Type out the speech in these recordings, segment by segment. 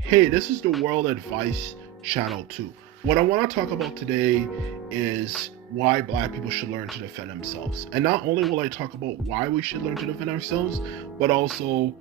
Hey, this is the World Advice Channel 2. What I want to talk about today is why black people should learn to defend themselves. And not only will I talk about why we should learn to defend ourselves, but also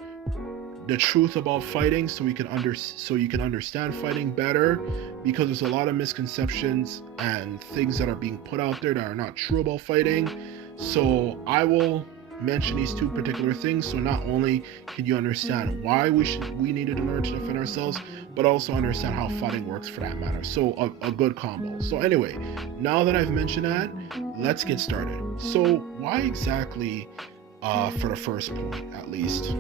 the truth about fighting so you can understand fighting better, because there's a lot of misconceptions and things that are being put out there that are not true about fighting. So I will mention these two particular things, so not only can you understand why we needed to learn to defend ourselves, but also understand how fighting works for that matter. So a good combo. So anyway, now that I've mentioned that, let's get started. So why exactly, for the first point at least,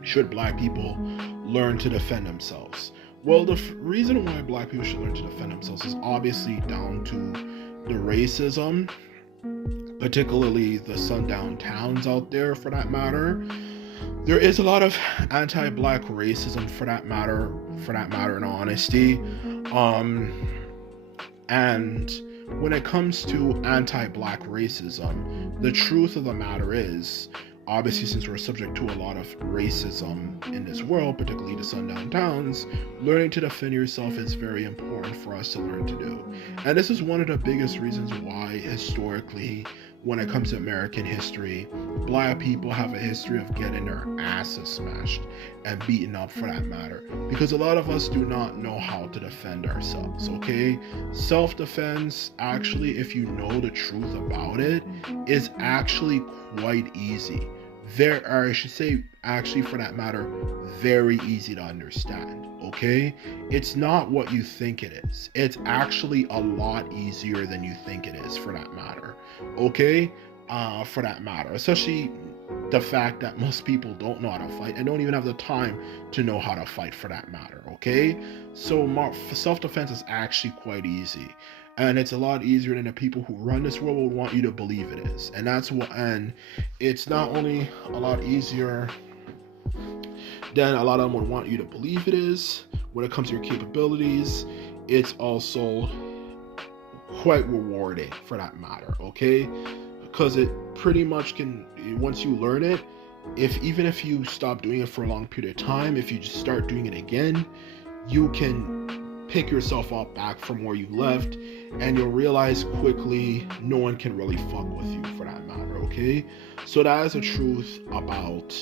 should black people learn to defend themselves? Well, the reason why black people should learn to defend themselves is obviously down to the racism, particularly the sundown towns out there for that matter. There is a lot of anti-black racism for that matter in honesty. And when it comes to anti-black racism, the truth of the matter is, obviously, since we're subject to a lot of racism in this world, particularly the sundown towns, learning to defend yourself is very important for us to learn to do. And this is one of the biggest reasons why, historically, when it comes to American history, black people have a history of getting their asses smashed and beaten up for that matter. Because a lot of us do not know how to defend ourselves, okay? Self-defense, actually, if you know the truth about it, is actually quite easy. I should say, actually, for that matter, very easy to understand, okay? It's not what you think it is. It's actually a lot easier than you think it is, for that matter, okay? For that matter, especially the fact that most people don't know how to fight and don't even have the time to know how to fight for that matter, okay? So self-defense is actually quite easy, and it's a lot easier than the people who run this world would want you to believe it is. And it's not only a lot easier than a lot of them would want you to believe it is when it comes to your capabilities, it's also quite rewarding for that matter, okay? Because it pretty much can, once you learn it, if you stop doing it for a long period of time, if you just start doing it again, you can pick yourself up back from where you left, and you'll realize quickly no one can really fuck with you for that matter, okay? So that is the truth about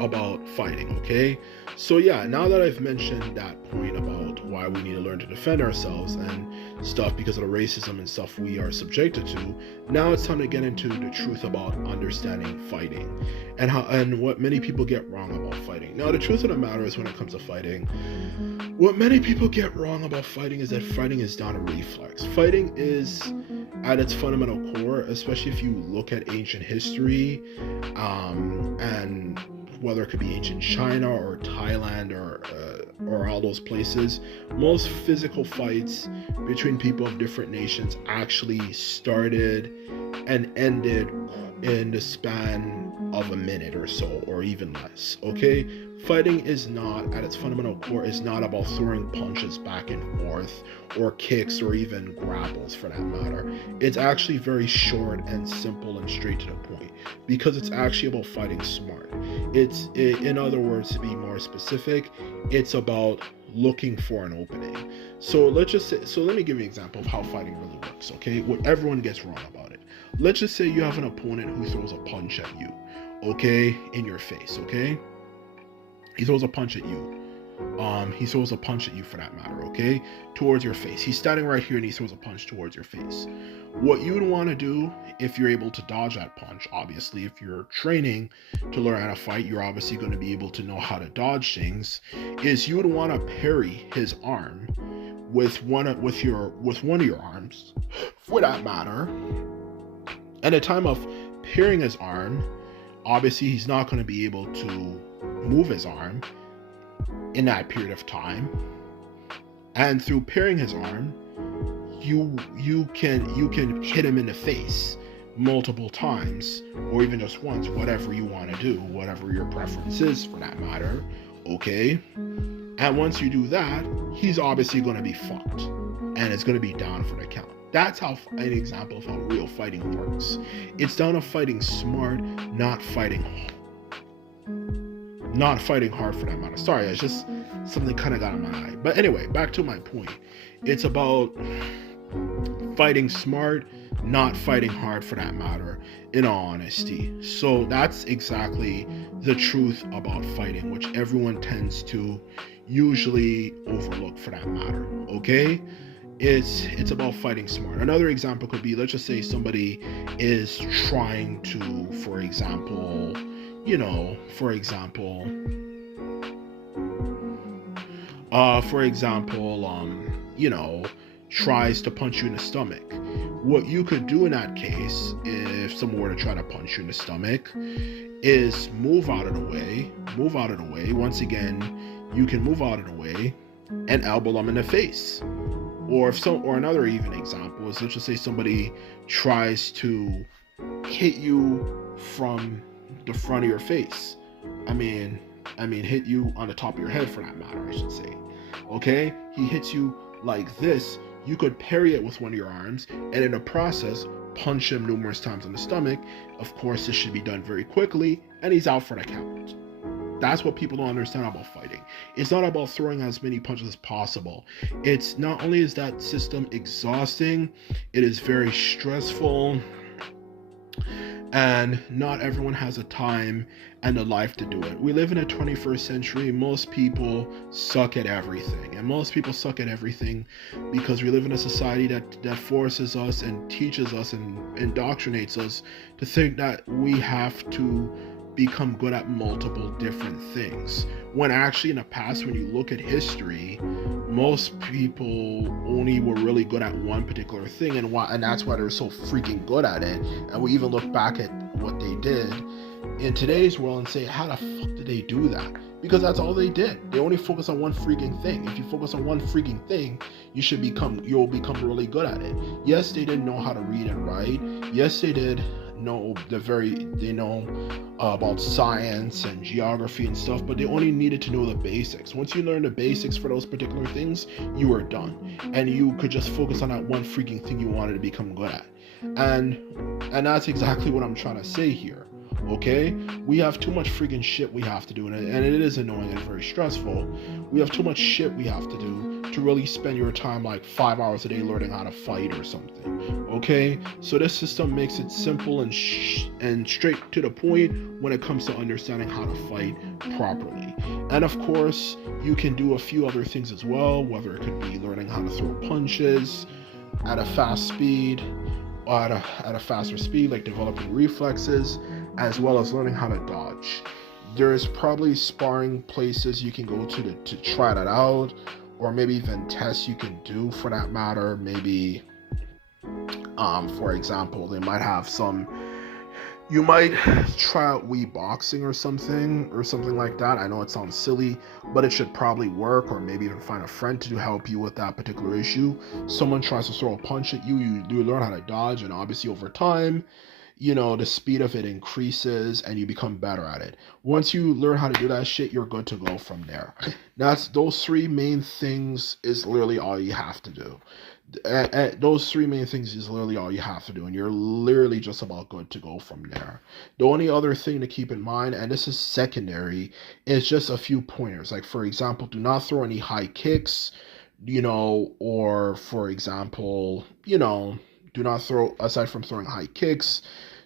about fighting, okay? So yeah, now that I've mentioned that point about why we need to learn to defend ourselves and stuff because of the racism and stuff we are subjected to, now it's time to get into the truth about understanding fighting and what many people get wrong about fighting. Now, the truth of the matter is, when it comes to fighting, what many people get wrong about fighting is that fighting is not a reflex. Fighting is, at its fundamental core, especially if you look at ancient history, and whether it could be ancient China or Thailand or all those places, most physical fights between people of different nations actually started and ended in the span of a minute or so, or even less, okay? Fighting is not, at its fundamental core, is not about throwing punches back and forth, or kicks, or even grapples for that matter. It's actually very short and simple and straight to the point, because it's actually about fighting smart. In other words, to be more specific, it's about looking for an opening. So let me give you an example of how fighting really works, okay? What everyone gets wrong about it. Let's just say you have an opponent who throws a punch at you, okay, in your face, okay? He throws a punch at you. He throws a punch at you for that matter, okay? Towards your face. He's standing right here and he throws a punch towards your face. What you would want to do, if you're able to dodge that punch, obviously, if you're training to learn how to fight, you're obviously going to be able to know how to dodge things, is you would want to parry his arm with one of your arms, for that matter. And at the time of parrying his arm, obviously he's not going to be able to move his arm in that period of time, and through parrying his arm, you can hit him in the face multiple times, or even just once, whatever you want to do, whatever your preference is for that matter, okay? And once you do that, he's obviously going to be fucked, and it's going to be down for the count. That's how an example of how real fighting works. It's down to fighting smart, not fighting not fighting hard for that matter. Sorry, it's just something kind of got in my eye. But anyway, back to my point. It's about fighting smart, not fighting hard for that matter, in all honesty. So that's exactly the truth about fighting, which everyone tends to usually overlook for that matter. Okay? It's about fighting smart. Another example could be, let's just say somebody is trying to, for example, tries to punch you in the stomach. What you could do in that case, if someone were to try to punch you in the stomach, is move out of the way. Move out of the way. Once again, you can move out of the way and elbow them in the face. Or another even example is, let's just say somebody tries to hit you from the front of your face. I mean, hit you on the top of your head for that matter, I should say. Okay? He hits you like this. You could parry it with one of your arms, and in the process, punch him numerous times on the stomach. Of course, this should be done very quickly, and he's out for the count. That's what people don't understand about fighting. It's not about throwing as many punches as possible. It's not only is that system exhausting, it is very stressful, and not everyone has the time and the life to do it. We live in a 21st century. Most people suck at everything. And most people suck at everything because we live in a society that forces us and teaches us and indoctrinates us to think that we have to become good at multiple different things. When actually in the past, when you look at history, most people only were really good at one particular thing, and that's why they're so freaking good at it. And we even look back at what they did in today's world and say, how the fuck did they do that? Because that's all they did. They only focus on one freaking thing. If you focus on one freaking thing, you'll become really good at it. Yes, they didn't know how to read and write. Yes, they did know about science and geography and stuff, but they only needed to know the basics. Once you learn the basics for those particular things, you were done, and you could just focus on that one freaking thing you wanted to become good at. And that's exactly what I'm trying to say here. Okay, we have too much freaking shit we have to do, and it is annoying and very stressful. We have too much shit we have to do to really spend your time like 5 hours a day learning how to fight or something. Okay, so this system makes it simple and straight to the point when it comes to understanding how to fight properly. And of course, you can do a few other things as well, whether it could be learning how to throw punches at a fast speed, or at a faster speed, like developing reflexes, as well as learning how to dodge. There's probably sparring places you can go to try that out, or maybe even tests you can do for that matter. Maybe, for example, they might have you might try out Wii Boxing or something like that. I know it sounds silly, but it should probably work, or maybe even find a friend to help you with that particular issue. Someone tries to throw a punch at you, you learn how to dodge, and obviously over time, the speed of it increases and you become better at it. Once you learn how to do that shit, you're good to go from there. Those three main things is literally all you have to do. Those three main things is literally all you have to do, and you're literally just about good to go from there. The only other thing to keep in mind, and this is secondary, is just a few pointers. Like, for example, do not throw any high kicks, or for example, do not throw, aside from throwing high kicks,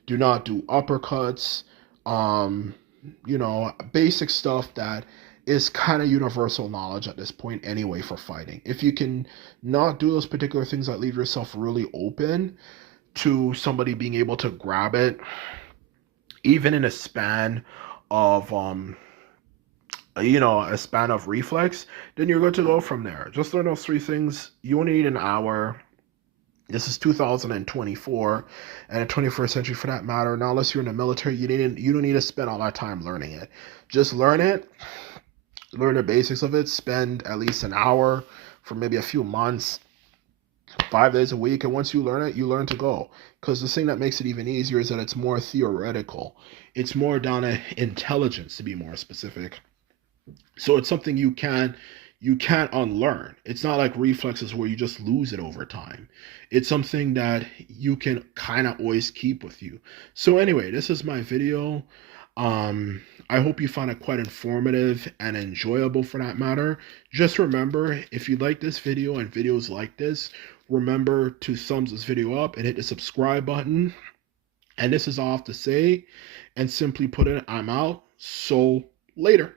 do not do uppercuts, basic stuff that is kind of universal knowledge at this point anyway for fighting. If you can not do those particular things that leave yourself really open to somebody being able to grab it, even in a span of reflex, then you're good to go from there. Just learn those three things. You only need an hour. This is 2024 and the 21st century for that matter. Now, unless you're in the military, you don't need to spend all that time learning it. Just learn it, learn the basics of it, spend at least an hour for maybe a few months, 5 days a week, and once you learn it, you learn to go. Because the thing that makes it even easier is that it's more theoretical. It's more down to intelligence, to be more specific. So it's something you can't unlearn. It's not like reflexes where you just lose it over time. It's something that you can kind of always keep with you. So anyway, this is my video. I hope you found it quite informative and enjoyable for that matter. Just remember, if you like this video and videos like this, remember to thumbs this video up and hit the subscribe button. And this is all I have to say. And simply put it, I'm out. So later.